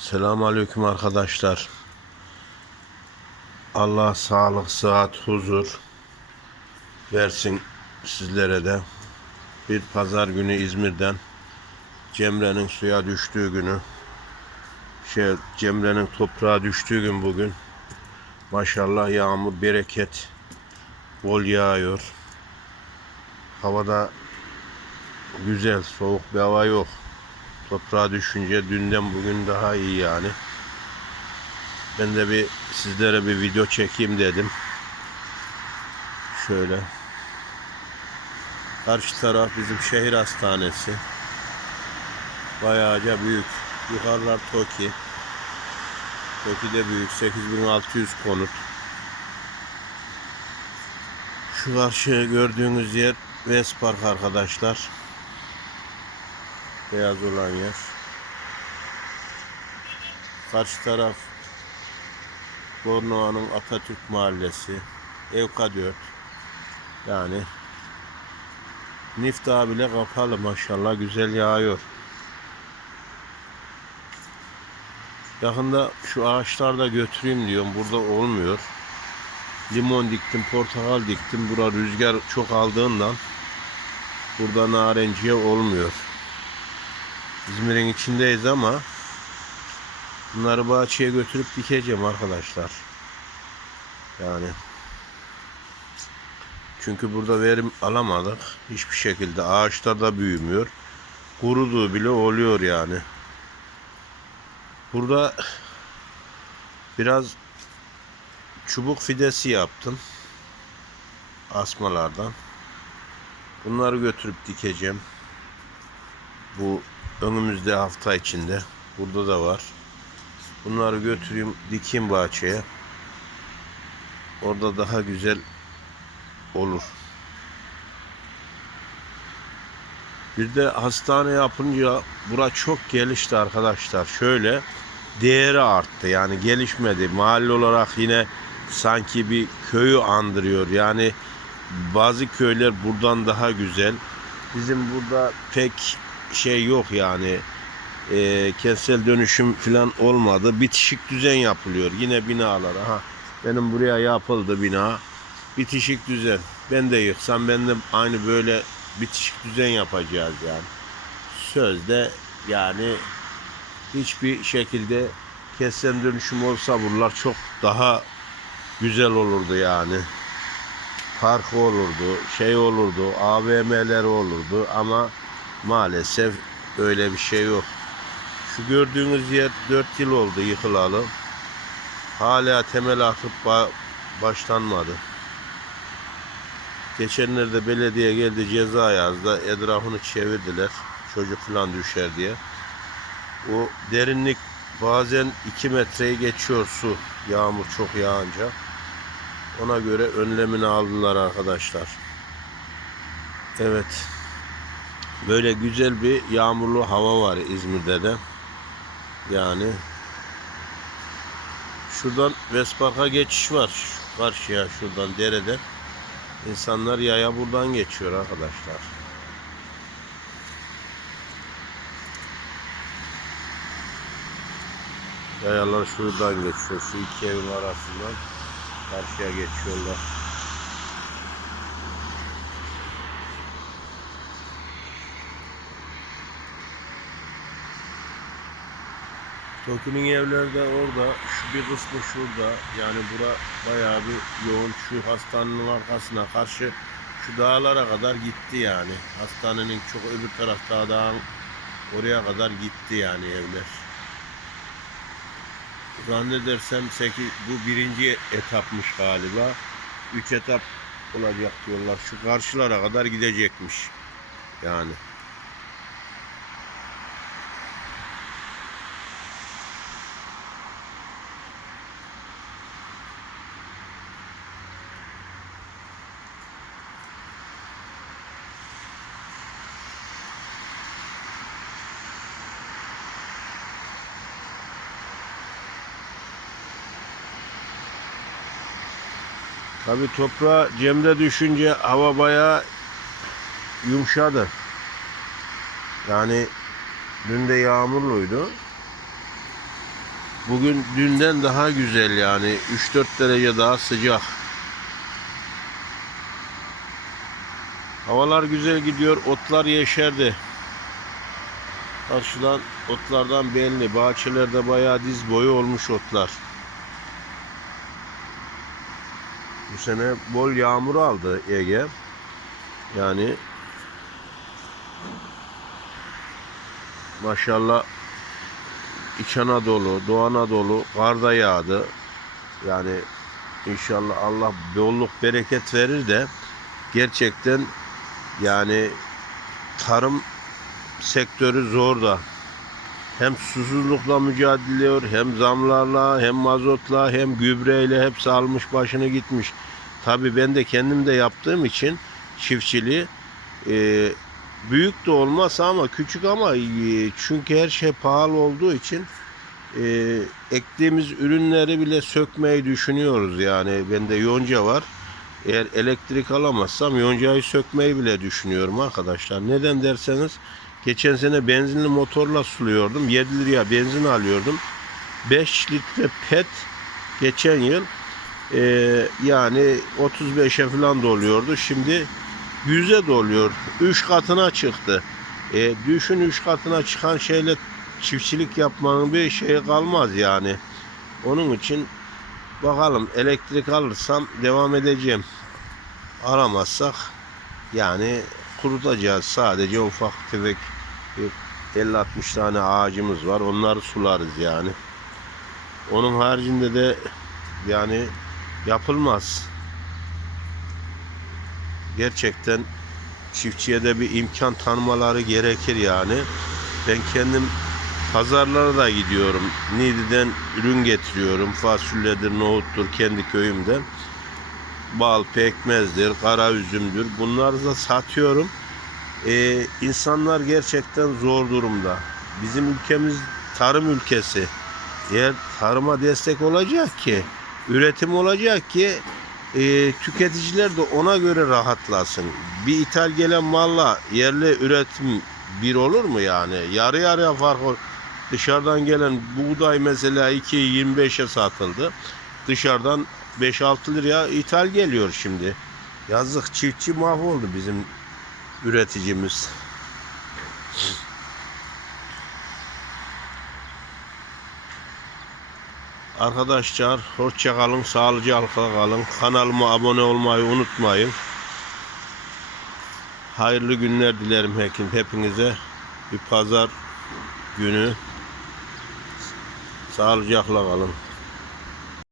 Selamun Aleyküm arkadaşlar. Allah sağlık, sıhhat, huzur versin sizlere de. Bir pazar günü İzmir'den Cemre'nin suya düştüğü günü şey Cemre'nin toprağa düştüğü gün bugün. Maşallah yağmur, bereket bol yağıyor. Havada güzel, soğuk bir hava yok. Toprağa düşünce dünden bugün daha iyi yani. Ben de bir sizlere bir video çekeyim dedim. Şöyle. Karşı taraf bizim şehir hastanesi. Bayağıca büyük. Yukarılar Toki. Toki de büyük. 8600 konut. Şu karşı gördüğünüz yer West Park arkadaşlar. Beyaz olan yer. Karşı taraf Bornova'nın Atatürk Mahallesi. Evka 4. Yani Niftah bile kapalı maşallah güzel yağıyor. Yakında şu ağaçlar da götüreyim diyorum. Burada olmuyor. Limon diktim, portakal diktim. Bura rüzgar çok aldığından burada narenciye olmuyor. İzmir'in içindeyiz ama bunları bahçeye götürüp dikeceğim arkadaşlar. Yani çünkü burada verim alamadık. Hiçbir şekilde ağaçlar da büyümüyor. Kuruduğu bile oluyor yani. Burada biraz çubuk fidesi yaptım. Asmalardan. Bunları götürüp dikeceğim. Bu önümüzde hafta içinde. Burada da var. Bunları götüreyim dikeyim bahçeye. Orada daha güzel olur. Bir de hastane yapınca bura çok gelişti arkadaşlar. Şöyle değeri arttı. Yani gelişmedi. Mahalle olarak yine sanki bir köyü andırıyor. Yani bazı köyler buradan daha güzel. Bizim burada pek şey yok yani. E, kentsel dönüşüm falan olmadı. Bitişik düzen yapılıyor. Yine binalar. Aha, benim buraya yapıldı bina. Bitişik düzen. Ben de yıksam ben de aynı böyle bitişik düzen yapacağız yani. Sözde yani hiçbir şekilde kentsel dönüşüm olsa buralar çok daha güzel olurdu yani. Park olurdu, şey olurdu, AVM'ler olurdu ama maalesef öyle bir şey yok. Şu gördüğünüz yer 4 yıl oldu yıkılalı. Hala temel atıp ba- başlanmadı. Geçenlerde belediye geldi ceza yazdı. Etrafını çevirdiler. Çocuk falan düşer diye. O derinlik bazen 2 metreyi geçiyor su. Yağmur çok yağınca. Ona göre önlemini aldılar arkadaşlar. Evet. Böyle güzel bir yağmurlu hava var İzmir'de de. Yani şuradan Vespark'a geçiş var. Karşıya şuradan dereden. İnsanlar yaya buradan geçiyor arkadaşlar. Yayalar şuradan geçiyor. Şu iki evin arasından karşıya geçiyorlar. Toki'nin evleri de orada. Şu bir kısmı şurada. Yani bura bayağı bir yoğun. Şu hastanenin arkasına karşı şu dağlara kadar gitti yani. Hastanenin çok öbür tarafta dağın oraya kadar gitti yani evler. Zannedersem 8, bu birinci etapmış galiba. Üç etap olacak diyorlar. Şu karşılara kadar gidecekmiş. Yani. Tabi toprağa Cemre düşünce hava bayağı yumuşadı. Yani dün de yağmurluydu. Bugün dünden daha güzel yani 3-4 derece daha sıcak. Havalar güzel gidiyor. Otlar yeşerdi. Karşıdan otlardan belli. Bahçelerde bayağı diz boyu olmuş otlar. Bu sene bol yağmur aldı Ege. Yani maşallah İç Anadolu, Doğu Anadolu kar da yağdı. Yani inşallah Allah bolluk bereket verir de gerçekten yani tarım sektörü zor da. Hem susuzlukla mücadele ediyor, hem zamlarla, hem mazotla, hem gübreyle hepsi almış başını gitmiş. Tabii ben de kendim de yaptığım için çiftçiliği e, büyük de olmaz ama küçük ama e, çünkü her şey pahalı olduğu için e, ektiğimiz ürünleri bile sökmeyi düşünüyoruz. Yani bende yonca var. Eğer elektrik alamazsam yoncayı sökmeyi bile düşünüyorum arkadaşlar. Neden derseniz geçen sene benzinli motorla suluyordum 7 liraya benzin alıyordum 5 litre pet geçen yıl e, yani 35'e falan doluyordu şimdi 100'e doluyor. 3 katına çıktı. E, düşün 3 katına çıkan şeyle çiftçilik yapmanın bir şeyi kalmaz yani. Onun için bakalım elektrik alırsam devam edeceğim. Alamazsak yani kurutacağız. Sadece ufak tefek bir 50-60 tane ağacımız var. Onları sularız yani. Onun haricinde de yani yapılmaz gerçekten çiftçiye de bir imkan tanımaları gerekir yani. Ben kendim pazarlara da gidiyorum. Niğde'den ürün getiriyorum. Fasulyedir, nohuttur kendi köyümden. Bal, pekmezdir, kara üzümdür. Bunları da satıyorum. Ee, insanlar gerçekten zor durumda. Bizim ülkemiz tarım ülkesi. Eğer tarıma destek olacak ki, üretim olacak ki e, tüketiciler de ona göre rahatlasın. Bir ithal gelen malla yerli üretim bir olur mu yani? Yarı yarıya fark olur. Dışarıdan gelen buğday mesela 2.25'e satıldı. Dışarıdan 5-6 liraya ithal geliyor şimdi. Yazık çiftçi mahvoldu bizim üreticimiz. Arkadaşlar hoşça kalın, sağlıcakla kalın. Kanalıma abone olmayı unutmayın. Hayırlı günler dilerim hepinize. Bir pazar günü sağlıcakla kalın.